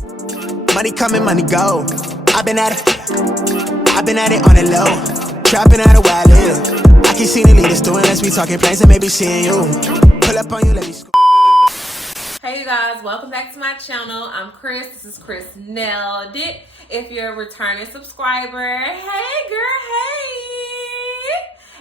Money coming, money go. I've been at it on the low. Trapping out of where I live. I keep seeing the leaders doing, let's be talking planes and maybe seeing you. Pull up on you, let me scoop. Hey you guys, welcome back to my channel. I'm Chris. This is Krissnaildit. If you're a returning subscriber, hey girl,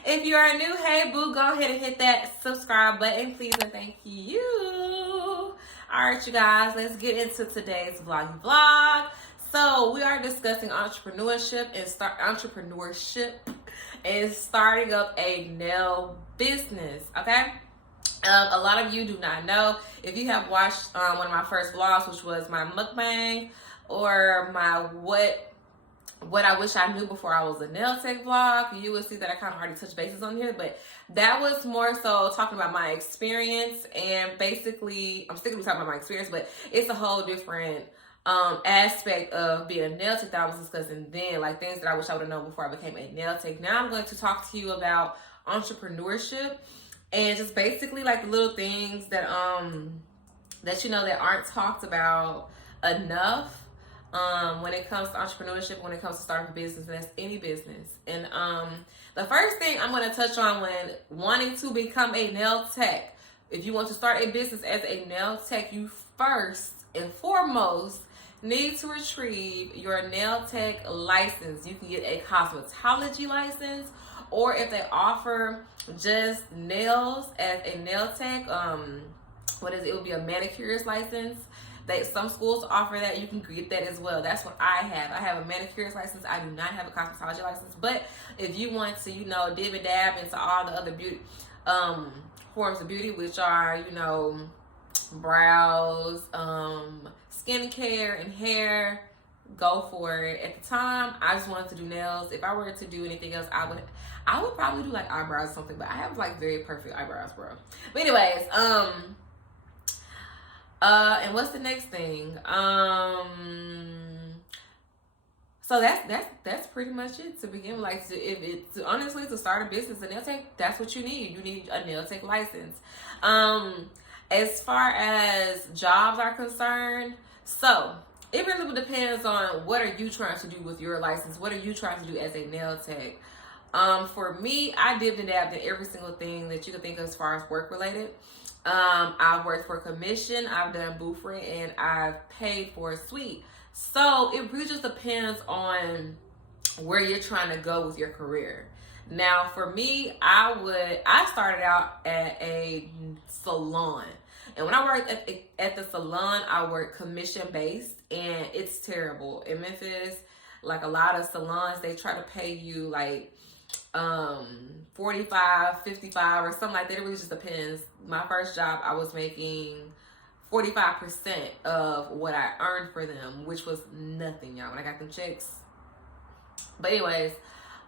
hey. If you are new, hey boo, go ahead and hit that subscribe button, please, and thank you. Alright you guys, let's get into today's vlog. So we are discussing entrepreneurship and starting up a nail business, okay? A lot of you do not know. If you have watched one of my first vlogs, which was my mukbang or my what I wish I knew before I was a nail tech vlog, you will see that I kind of already touched bases on here, but that was more so talking about my experience. And basically, I'm still gonna be talking about my experience, but it's a whole different aspect of being a nail tech that I was discussing then, like things that I wish I would have known before I became a nail tech. Now I'm going to talk to you about entrepreneurship and just basically like the little things that that you know that aren't talked about enough when it comes to entrepreneurship, when it comes to starting a business, and that's any business. And the first thing I'm going to touch on when wanting to become a nail tech, if you want to start a business as a nail tech, you first and foremost need to retrieve your nail tech license. You can get a cosmetology license, or if they offer just nails as a nail tech, it would be a manicurist license. Some schools offer that. You can get that as well. That's what I have. I have a manicurist license. I do not have a cosmetology license. But if you want to, dib and dab into all the other beauty forms of beauty, which are, brows, skincare, and hair, go for it. At the time, I just wanted to do nails. If I were to do anything else, I would probably do like eyebrows or something, but I have like very perfect eyebrows, bro. But anyways, and what's the next thing? So that's pretty much it to begin with. Like, honestly, to start a business, a nail tech, that's what you need. You need a nail tech license. As far as jobs are concerned, so it really depends on what are you trying to do with your license. What are you trying to do as a nail tech? For me, I dipped and dabbed in every single thing that you could think of as far as work related. I've worked for commission, I've done booth rent, and I've paid for a suite. So it really just depends on where you're trying to go with your career. Now, for me, I started out at a salon. And when I worked at the salon, I worked commission based, and it's terrible. In Memphis, like a lot of salons, they try to pay you like 45, 55 or something like that. It really just depends. My first job, I was making 45% of what I earned for them, which was nothing, y'all, when I got them checks. But anyways,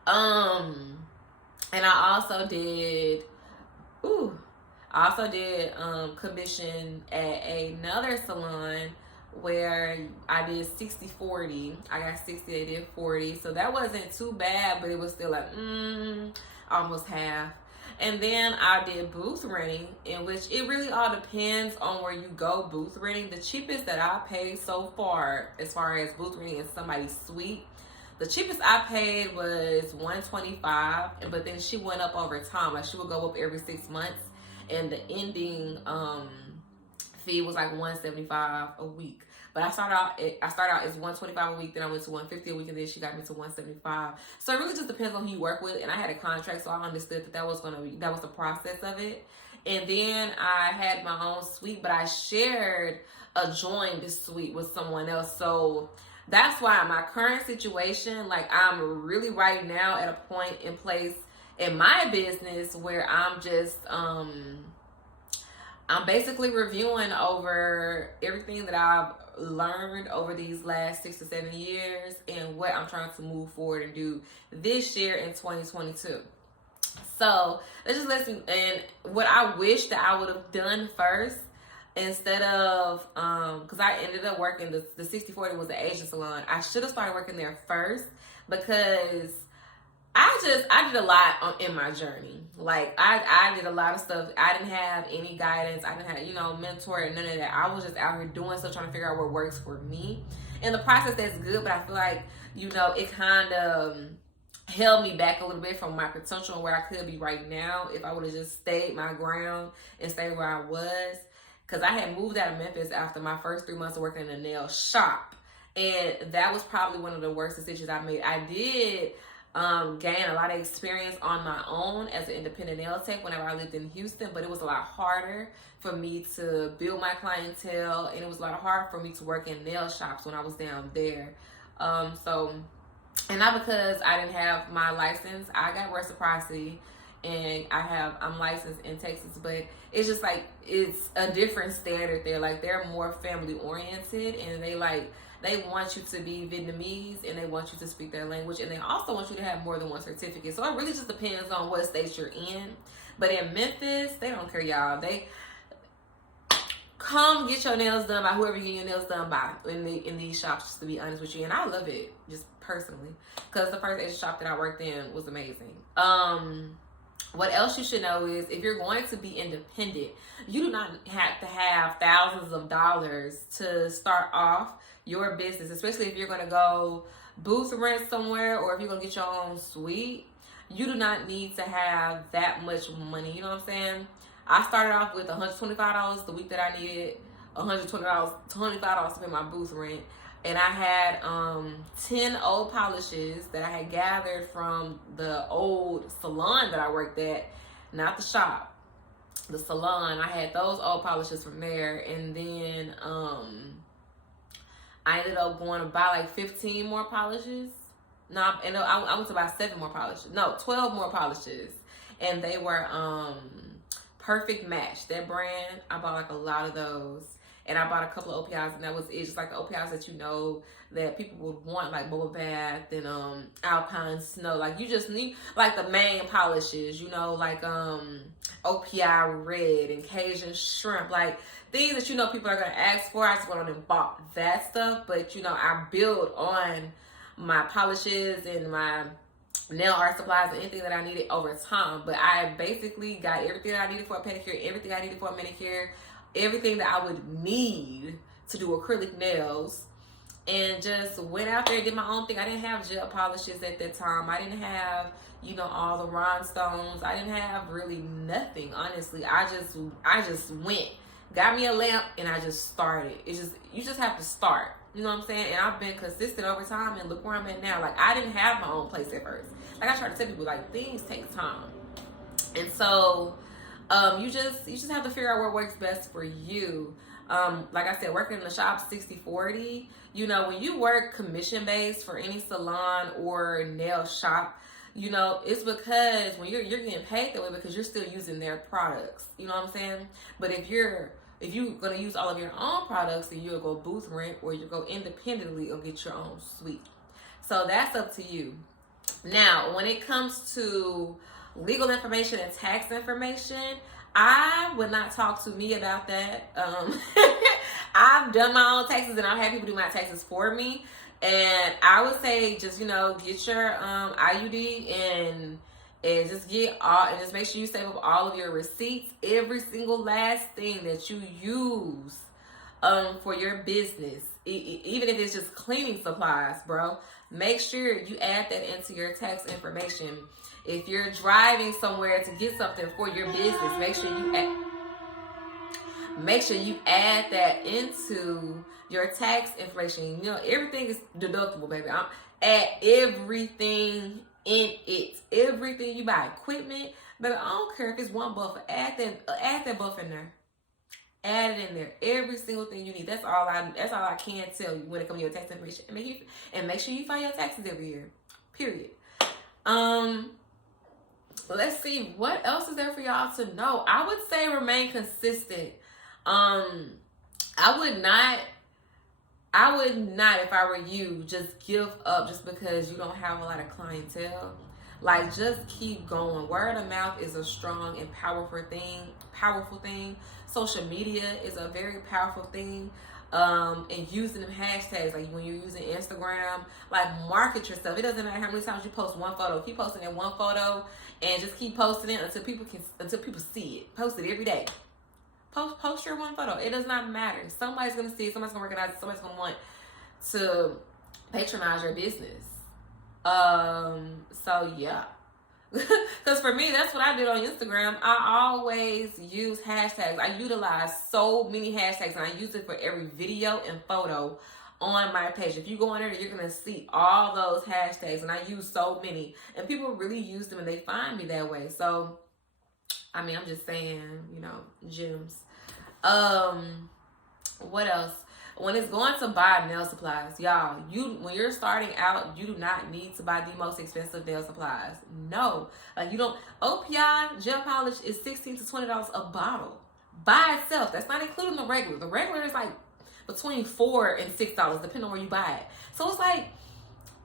and I also did commission at another salon where I did 60-40. I got 60, they did 40. So that wasn't too bad, but it was still like, almost half. And then I did booth renting, in which it really all depends on where you go booth renting. The cheapest that I paid so far, as far as booth renting in somebody's suite, the cheapest I paid was $125, but then she went up over time. Like, she would go up every 6 months, and the ending fee was like $175 a week. But I started out as $125 a week, then I went to $150 a week, and then she got me to $175. So it really just depends on who you work with. And I had a contract, so I understood that was the process of it. And then I had my own suite, but I shared a joined suite with someone else. So that's why my current situation, like, I'm really right now at a point in place in my business where I'm just I'm basically reviewing over everything that I've learned over these last 6 to 7 years and what I'm trying to move forward and do this year in 2022. So let's just listen. And what I wish that I would have done first, instead of because I ended up working the 60-40 was the Asian salon. I should have started working there first, because I did a lot in my journey. Like I did a lot of stuff. I didn't have any guidance. I didn't have, you know, mentor, none of that. I was just out here doing stuff, trying to figure out what works for me. In the process, that's good, but I feel like, you know, it kind of held me back a little bit from my potential and where I could be right now if I would have just stayed my ground and stayed where I was. Because I had moved out of Memphis after my first 3 months of working in a nail shop. And that was probably one of the worst decisions I made. I did gain a lot of experience on my own as an independent nail tech whenever I lived in Houston, but it was a lot harder for me to build my clientele, and it was a lot harder for me to work in nail shops when I was down there. And not because I didn't have my license. I got reciprocity, and I'm licensed in Texas, but it's just like, it's a different standard there. Like, they're more family oriented, and they want you to be Vietnamese, and they want you to speak their language, and they also want you to have more than one certificate. So it really just depends on what state you're in. But in Memphis, they don't care, y'all. They come get your nails done by whoever you get your nails done by in these shops, just to be honest with you. And I love it, just personally, because the first Asian shop that I worked in was amazing. What else you should know is, if you're going to be independent, you do not have to have thousands of dollars to start off your business, especially if you're going to go booth rent somewhere, or if you're going to get your own suite. You do not need to have that much money. You know what I'm saying? I started off with $125 the week that I needed $25 to pay my booth rent. And I had 10 old polishes that I had gathered from the old salon that I worked at, not the shop, the salon. I had those old polishes from there, and then I ended up going to buy like 15 more polishes. No, I went to buy 7 more polishes. No, 12 more polishes, and they were Perfect Match. That brand, I bought like a lot of those. And I bought a couple of OPIs, and that was it. Just like the OPIs that you know that people would want, like Bubble Bath and Alpine Snow. Like, you just need like the main polishes, you know, like OPI Red and Cajun Shrimp, like things that you know people are gonna ask for. I just went on and bought that stuff, but you know, I built on my polishes and my nail art supplies and anything that I needed over time. But I basically got everything that I needed for a pedicure, everything I needed for a manicure, everything that I would need to do acrylic nails, and just went out there and did my own thing. I didn't have gel polishes at that time. I didn't have, you know, all the rhinestones. I didn't have really nothing, honestly. I just went, got me a lamp, and I just started. You just have to start. You know what I'm saying? And I've been consistent over time, and look where I'm at now. Like, I didn't have my own place at first. Like, I try to tell people, like, things take time. And so you just have to figure out what works best for you. Like I said, working in the shop 60-40, you know, when you work commission based for any salon or nail shop, you know, it's because when you're getting paid that way because you're still using their products. You know what I'm saying? But if you're gonna use all of your own products, then you'll go booth rent, or you go independently or get your own suite. So that's up to you. Now, when it comes to legal information and tax information, I would not talk to me about that. I've done my own taxes, and I've had people do my taxes for me. And I would say, just, you know, get your IUD and just just make sure you save up all of your receipts, every single last thing that you use for your business, even if it's just cleaning supplies, bro. Make sure you add that into your tax information. If you're driving somewhere to get something for your business, make sure you add that into your tax information. You know, everything is deductible, baby. Add everything in it. Everything you buy, equipment, baby. I don't care if it's one buffer. Add that buffer in there. Add it in there. Every single thing you need. That's all I can tell you when it comes to your tax information. And make sure you file your taxes every year. Period. Let's see, what else is there for y'all to know? I would say remain consistent. I would not, if I were you, just give up just because you don't have a lot of clientele. Like, just keep going. Word of mouth is a strong and powerful thing. Social media is a very powerful thing. and using them hashtags. Like when you're using Instagram, like market yourself. It doesn't matter how many times you post one photo. Keep posting that one photo and just keep posting it until people see it. Post it every day. Post your one photo. It does not matter. Somebody's gonna see it. Somebody's gonna recognize it. Somebody's gonna want to patronize your business. So yeah. Because for me, that's what I did on Instagram. I always use hashtags. I utilize so many hashtags, and I use it for every video and photo on my page. If you go on there, you're going to see all those hashtags, and I use so many. And people really use them, and they find me that way. So, I mean, I'm just saying, you know, gems. What else? When it's going to buy nail supplies, y'all, when you're starting out, you do not need to buy the most expensive nail supplies. No, like you don't. OPI gel polish is $16 to $20 a bottle by itself. That's not including the regular. The regular is like between $4 and $6, depending on where you buy it. So it's like,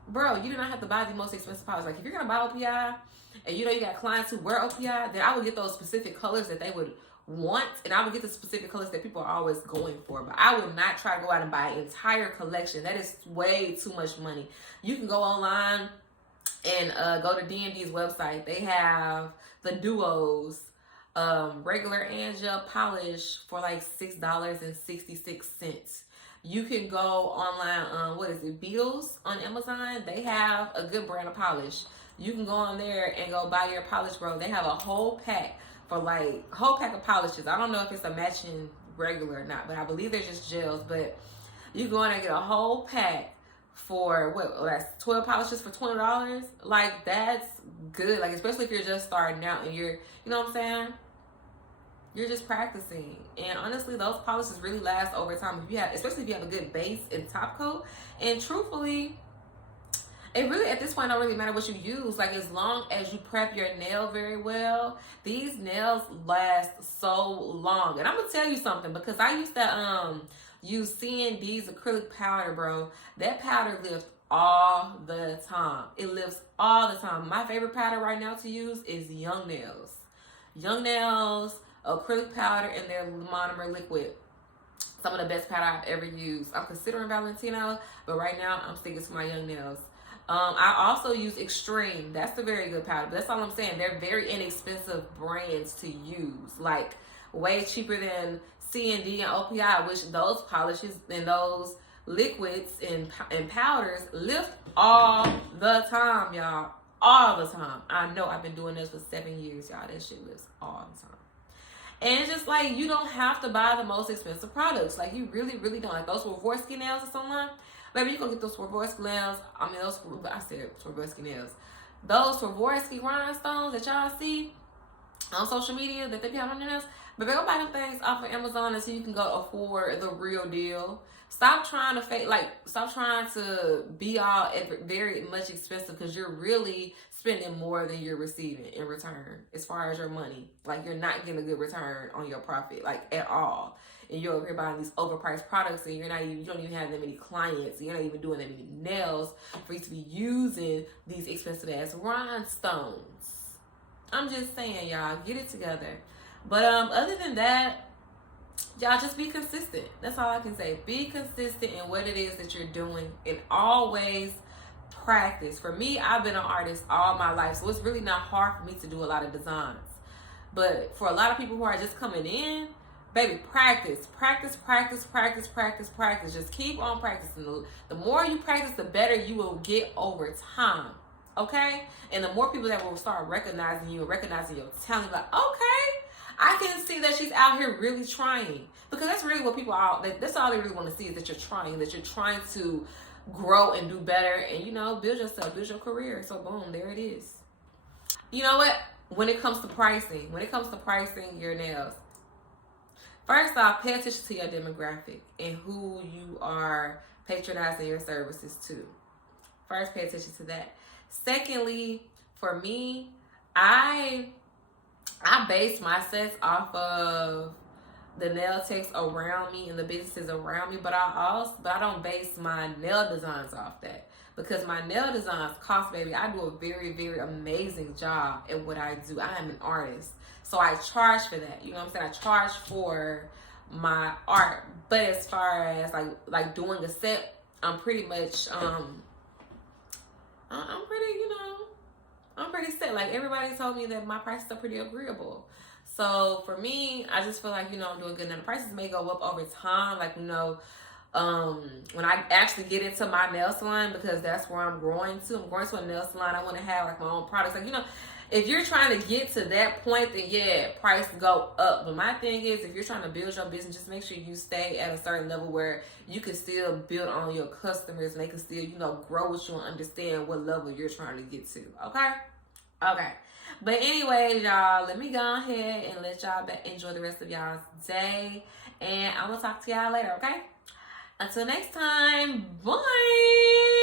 bro, you do not have to buy the most expensive polish. Like if you're gonna buy OPI, and you know you got clients who wear OPI, then I would get those specific colors that they would want, and I would get the specific colors that people are always going for. But I would not try to go out and buy an entire collection. That is way too much money. You can go online and go to DMD's website. They have the duos, regular and gel polish for like $6.66. You can go online, what is it, Beetles on Amazon. They have a good brand of polish. You can go on there and go buy your polish, bro. They have a whole pack for like whole pack of polishes. I don't know if it's a matching regular or not, but I believe they're just gels. But you go in and get a whole pack for what? That's 12 polishes for $20. Like that's good. Like especially if you're just starting out and you're, you know what I'm saying? You're just practicing. And honestly, those polishes really last over time. If you have, especially if you have a good base and top coat. And truthfully, it really, at this point, don't really matter what you use. Like, as long as you prep your nail very well, these nails last so long. And I'm going to tell you something, because I used to use CND's acrylic powder, bro. That powder lifts all the time. It lifts all the time. My favorite powder right now to use is Young Nails. Young Nails, acrylic powder, and their monomer liquid. Some of the best powder I've ever used. I'm considering Valentino, but right now, I'm sticking to my Young Nails. I also use Extreme. That's a very good powder. But that's all I'm saying. They're very inexpensive brands to use. Like, way cheaper than CND and OPI, which those polishes and those liquids and powders lift all the time, y'all. All the time. I know I've been doing this for 7 years, y'all. That shit lifts all the time. And it's just like, you don't have to buy the most expensive products. Like, you really, really don't. Like, those Swarovski nails or something. Baby, you go get those Swarovski nails. I said Swarovski nails. Those Swarovski rhinestones that y'all see on social media that they be having on their nails. Baby, go buy them things off of Amazon and so you can go afford the real deal. Stop trying to stop trying to be all very much expensive, because you're really spending more than you're receiving in return as far as your money. Like, you're not getting a good return on your profit, like, at all. And you're over here buying these overpriced products, and you don't even have that many clients. You're not even doing that many nails for you to be using these expensive ass rhinestones. I'm just saying, y'all, get it together. But other than that, y'all just be consistent. That's all I can say. Be consistent in what it is that you're doing, and always practice. For me, I've been an artist all my life, so it's really not hard for me to do a lot of designs. But for a lot of people who are just coming in, baby, practice. Just keep on practicing. The more you practice, the better you will get over time. Okay? And the more people that will start recognizing you and recognizing your talent, like, okay, I can see that she's out here really trying. Because that's really what people are, that's all they really want to see, is that you're trying to grow and do better and, you know, build yourself, build your career. So boom, there it is. You know what? When it comes to pricing your nails, first off, pay attention to your demographic and who you are patronizing your services to. First, pay attention to that. Secondly, for me, I base my sets off of the nail techs around me and the businesses around me, but I don't base my nail designs off that, because my nail designs cost, baby. I do a very, very amazing job at what I do. I am an artist, so I charge for that. You know what I'm saying? I charge for my art. But as far as like doing a set, I'm pretty much I'm pretty, you know, I'm pretty set. Like, everybody told me that my prices are pretty agreeable. So for me, I just feel like, you know, I'm doing good. Now the prices may go up over time, like, you know, when I actually get into my nail salon, because that's where I'm growing to. I'm going to a nail salon. I want to have like my own products. Like, you know, if you're trying to get to that point, then yeah, prices go up. But my thing is, if you're trying to build your business, just make sure you stay at a certain level where you can still build on your customers and they can still, you know, grow with you and understand what level you're trying to get to. Okay? Okay. But anyways, y'all, let me go ahead and let y'all enjoy the rest of y'all's day. And I'm going to talk to y'all later, okay? Until next time, bye!